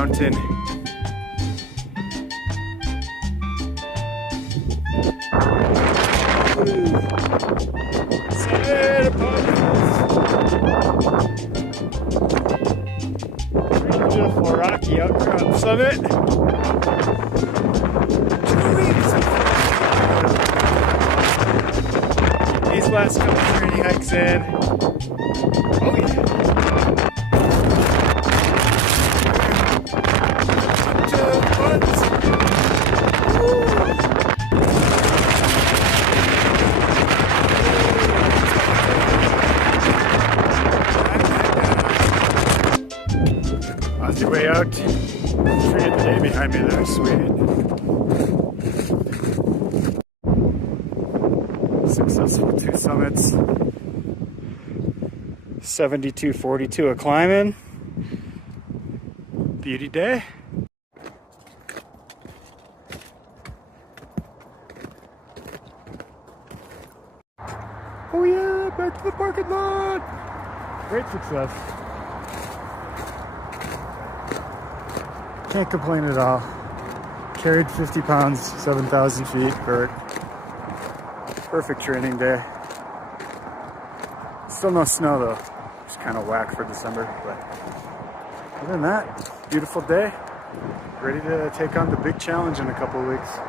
mountain. Beautiful rocky outcrop summit. 2 weeks. These last couple training hikes in. Oh yeah. Way out. Tree of the day behind me there, sweet. Successful 2 summits. 72:42 a climbing. Beauty day. Oh yeah, back to the parking lot. Great success. Can't complain at all. Carried 50 pounds, 7,000 feet, hurt. Perfect training day. Still no snow though. It's kind of whack for December, but other than that, beautiful day. Ready to take on the big challenge in a couple of weeks.